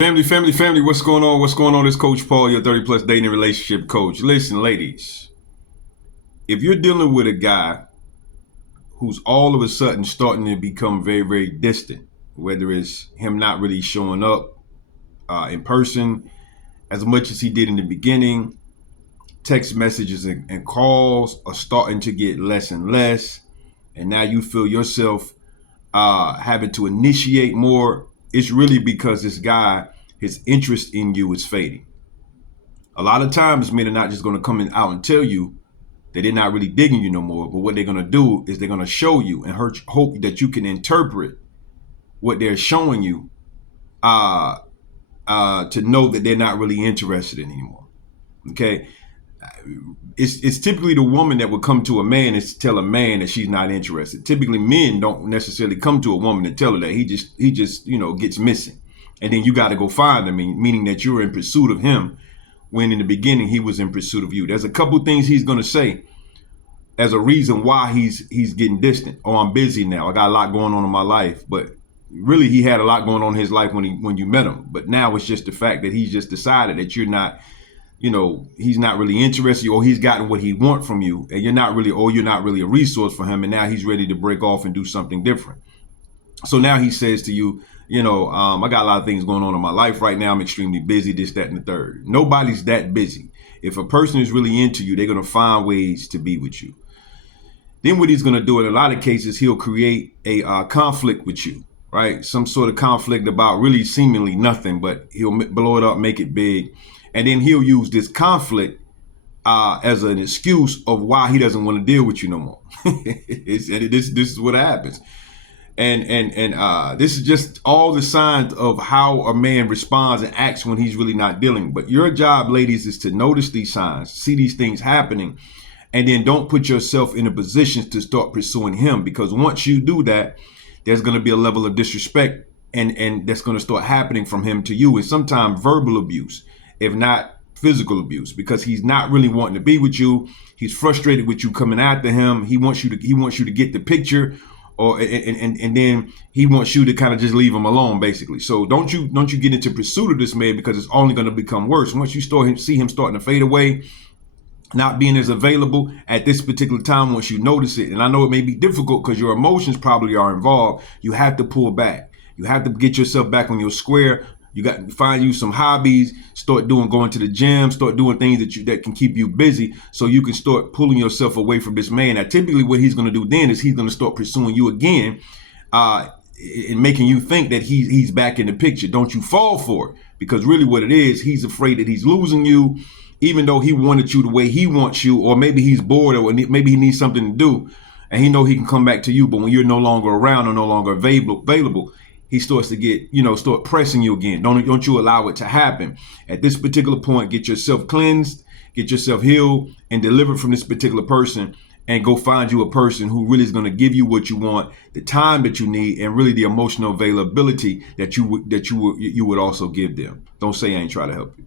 Family, what's going on? What's going on? It's Coach Paul, your 30 plus dating and relationship coach. Listen, ladies, if you're dealing with a guy who's all of a sudden starting to become very, very distant, whether it's him not really showing up in person as much as he did in the beginning, text messages and calls are starting to get less and less, and now you feel yourself having to initiate more, it's really because this guy, his interest in you is fading. A lot of times men are not just going to come out and tell you that they're not really digging you no more, but what they're going to do is they're going to show you and hope that you can interpret what they're showing you to know that they're not really interested in anymore. Okay. It's typically the woman that would come to a man and tell a man that she's not interested. Typically men don't necessarily come to a woman and tell her that he just gets missing, and then you got to go find him, meaning that you're in pursuit of him when in the beginning he was in pursuit of you. There's a couple things he's going to say as a reason why he's getting distant. Oh, I'm busy now, I got a lot going on in my life. But really he had a lot going on in his life when you met him, but now it's just the fact that he's just decided that you're not, he's not really interested, or he's gotten what he wants from you, and you're not really a resource for him, and now he's ready to break off and do something different. So now he says to you, I got a lot of things going on in my life right now. I'm extremely busy, this, that, and the third. Nobody's that busy. If a person is really into you, they're going to find ways to be with you. Then what he's going to do in a lot of cases, he'll create a conflict with you, right? Some sort of conflict about really seemingly nothing, but he'll blow it up, make it big. And then he'll use this conflict as an excuse of why he doesn't want to deal with you no more. This is what happens. And this is just all the signs of how a man responds and acts when he's really not dealing. But your job, ladies, is to notice these signs, see these things happening, and then don't put yourself in a position to start pursuing him. Because once you do that, there's going to be a level of disrespect and that's going to start happening from him to you, and sometimes verbal abuse, if not physical abuse, because he's not really wanting to be with you. He's frustrated with you coming after him. He wants you to get the picture, and then he wants you to kind of just leave him alone, basically. So don't you get into pursuit of this man, because it's only going to become worse. Once you see him starting to fade away, not being as available at this particular time, once you notice it, and I know it may be difficult because your emotions probably are involved, you have to pull back. You have to get yourself back on your square. You got to find you some hobbies, going to the gym, start doing things that can keep you busy, so you can start pulling yourself away from this man. Now, typically what he's going to do then is he's going to start pursuing you again, and making you think that he's back in the picture. Don't you fall for it, because really what it is, he's afraid that he's losing you, even though he wanted you the way he wants you, or maybe he's bored, or maybe he needs something to do, and he know he can come back to you. But when you're no longer around or no longer available, he starts to start pressing you again. Don't you allow it to happen. At this particular point, get yourself cleansed, get yourself healed, and delivered from this particular person, and go find you a person who really is going to give you what you want, the time that you need, and really the emotional availability that you would also give them. Don't say I ain't trying to help you.